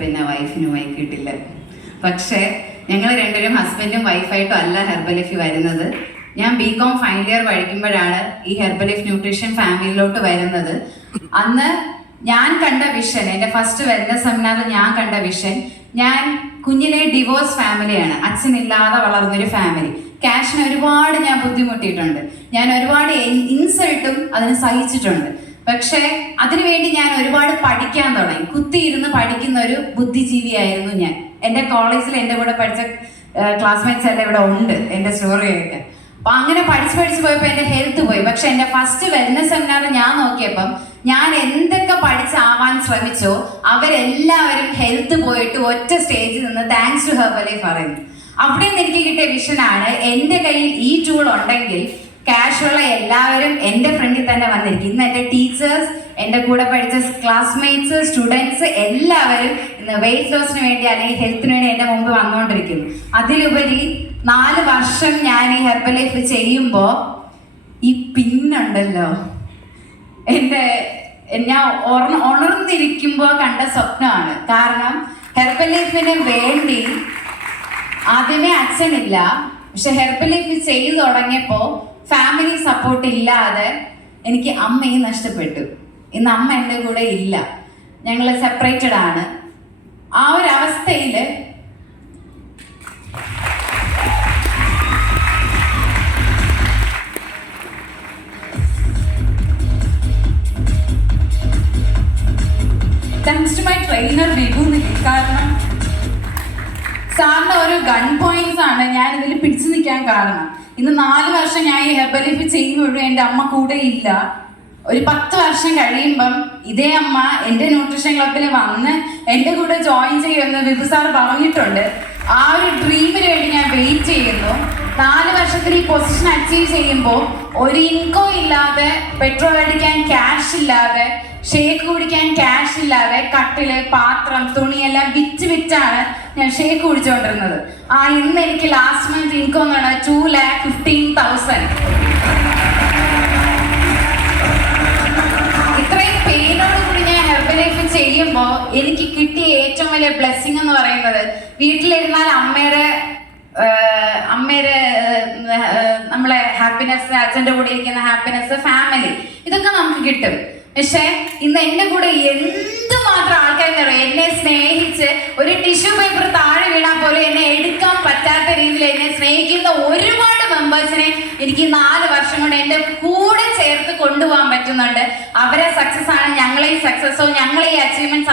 പിന്നെ വൈഫിനുമായി കിട്ടില്ല. പക്ഷേ ഞങ്ങൾ രണ്ടുപേരും ഹസ്ബൻഡും വൈഫായിട്ടും അല്ല ഹെർബലൈഫ് വരുന്നത്. ഞാൻ BCom ഫൈനൽ ഇയർ പഠിക്കുമ്പോഴാണ് ഈ ഹെർബലൈഫ് ന്യൂട്രീഷൻ ഫാമിലിയിലോട്ട് വരുന്നത്. അന്ന് ഞാൻ കണ്ട വിഷൻ, എൻ്റെ ഫസ്റ്റ് വരുന്ന സെമിനാറിൽ ഞാൻ കണ്ട വിഷൻ, ഞാൻ കുഞ്ഞിലെ ഡിവോഴ്സ് ഫാമിലിയാണ്, അച്ഛനില്ലാതെ വളർന്നൊരു ഫാമിലി. ക്യാഷിന് ഒരുപാട് ഞാൻ ബുദ്ധിമുട്ടിയിട്ടുണ്ട്, ഞാൻ ഒരുപാട് ഇൻസൾട്ടും അതിന് സഹിച്ചിട്ടുണ്ട്. പക്ഷേ അതിനുവേണ്ടി ഞാൻ ഒരുപാട് പഠിക്കാൻ തുടങ്ങി. കുത്തിയിരുന്ന് പഠിക്കുന്ന ഒരു ബുദ്ധിജീവിയായിരുന്നു ഞാൻ. എൻ്റെ കോളേജിൽ എൻ്റെ കൂടെ പഠിച്ച ക്ലാസ്മേറ്റ്സ് എല്ലാം ഇവിടെ ഉണ്ട്, എൻ്റെ സ്റ്റോറിയൊക്കെ. അപ്പൊ അങ്ങനെ പഠിച്ച് പോയപ്പോൾ എൻ്റെ ഹെൽത്ത് പോയി. പക്ഷെ എൻ്റെ ഫസ്റ്റ് വരുന്ന സെമിനാർ ഞാൻ നോക്കിയപ്പം ഞാൻ എന്തൊക്കെ പഠിച്ചാവാൻ ശ്രമിച്ചോ അവരെല്ലാവരും ഹെൽത്ത് പോയിട്ട് ഒറ്റ സ്റ്റേജിൽ നിന്ന് താങ്ക്സ് ടു ഹെർബലൈഫ് പറയുന്നു. അവിടെ നിന്ന് എനിക്ക് കിട്ടിയ വിഷനാണ്, എൻ്റെ കയ്യിൽ ഈ ടൂൾ ഉണ്ടെങ്കിൽ ക്യാഷുള്ള എല്ലാവരും എൻ്റെ ഫ്രണ്ടിൽ തന്നെ വന്നിരിക്കും. ഇന്ന് എൻ്റെ ടീച്ചേഴ്സ്, എൻ്റെ കൂടെ പഠിച്ച ക്ലാസ്മേറ്റ്സ്, സ്റ്റുഡൻസ് എല്ലാവരും ഇന്ന് വെയിറ്റ് ലോസിന് വേണ്ടി അല്ലെങ്കിൽ ഹെൽത്തിന് വേണ്ടി എൻ്റെ മുമ്പ് വന്നുകൊണ്ടിരിക്കുന്നു. അതിലുപരി 4 വർഷം ഞാൻ ഈ ഹെർബലൈഫ് ചെയ്യുമ്പോൾ ഈ പിന്നുണ്ടല്ലോ, ഞാൻ ഉണർന്നിരിക്കുമ്പോൾ കണ്ട സ്വപ്നമാണ്. കാരണം ഹെർബലൈഫിന് വേണ്ടി ആദ്യമേ അച്ഛനില്ല, പക്ഷെ ഹെർബലൈഫ് ചെയ്തു തുടങ്ങിയപ്പോൾ ഫാമിലി സപ്പോർട്ട് ഇല്ലാതെ എനിക്ക് അമ്മയും നഷ്ടപ്പെട്ടു. ഇന്ന് അമ്മ എൻ്റെ കൂടെ ഇല്ല, ഞങ്ങൾ സെപ്പറേറ്റഡ് ആണ്. ആ ഒരു അവസ്ഥയിൽ താങ്ക്സ് ടു മൈ ട്രെയിനർ വിഭു. കാരണം സാറിന്റെ ഓരോ ഗൺ പോയിന്റ്സ് ആണ് ഞാൻ ഇതിൽ പിടിച്ചു നിൽക്കാൻ കാരണം. ഇന്ന് 4 വർഷം ഞാൻ ഈ ഹെർബലൈഫ് ചെയ്യുമ്പോഴും എൻ്റെ അമ്മ കൂടെ ഇല്ല. ഒരു 10 വർഷം കഴിയുമ്പം ഇതേ അമ്മ എൻ്റെ ന്യൂട്രീഷൻ ക്ലബിൽ വന്ന് എൻ്റെ കൂടെ ജോയിൻ ചെയ്യുമെന്ന് വിഭു സാർ പറഞ്ഞിട്ടുണ്ട്. ആ ഒരു ഡ്രീമിന് വേണ്ടി ഞാൻ വെയിറ്റ് ചെയ്യുന്നു. 4 വർഷത്തിൽ ഈ പൊസിഷൻ അച്ചീവ് ചെയ്യുമ്പോൾ ഒരു ഇൻകം ഇല്ലാതെ, പെട്രോൾ അടിക്കാൻ ക്യാഷ് ഇല്ലാതെ, ഷേക്ക് കുടിക്കാൻ ക്യാഷ് ഇല്ലാതെ, കട്ടില്, പാത്രം, തുണിയെല്ലാം വിറ്റാണ് ഞാൻ ഷേക്ക് കുടിച്ചുകൊണ്ടിരുന്നത്. ഇന്ന് എനിക്ക് ലാസ്റ്റ് മന്ത് ഇൻകം എന്ന് പറഞ്ഞാൽ 2,15,000. ഇത്രയും പെയിനോട് കൂടി ഞാൻ ഹെർബലൈഫ് ചെയ്യുമ്പോൾ എനിക്ക് കിട്ടിയ ഏറ്റവും വലിയ ബ്ലെസ്സിങ് എന്ന് പറയുന്നത്, വീട്ടിലിരുന്നാൽ അമ്മയുടെ നമ്മളെ ഹാപ്പിനെസ്, അച്ഛൻ്റെ കൂടെ ഇരിക്കുന്ന ഹാപ്പിനെസ്, ഫാമിലി, ഇതൊക്കെ നമുക്ക് കിട്ടും. പക്ഷെ ഇന്ന് എൻ്റെ കൂടെ എന്തുമാത്രം ആൾക്കാരെന്ന് എന്നെ സ്നേഹിച്ച് ഒരു ടിഷ്യൂ പേപ്പർ താഴെ വീണാൽ പോലും എന്നെ എടുക്കാൻ പറ്റാത്ത രീതിയിൽ എന്നെ സ്നേഹിക്കുന്ന ഒരുപാട് മെമ്പേഴ്സിനെ എനിക്ക് 4 വർഷം കൊണ്ട് എൻ്റെ കൂടെ ചേർത്ത് കൊണ്ടുപോകാൻ പറ്റുന്നുണ്ട്. അവരെ സക്സസ് ആണ് ഞങ്ങളെ സക്സസ്സോ, ഞങ്ങളെ അച്ചീവ്മെന്റ്സ്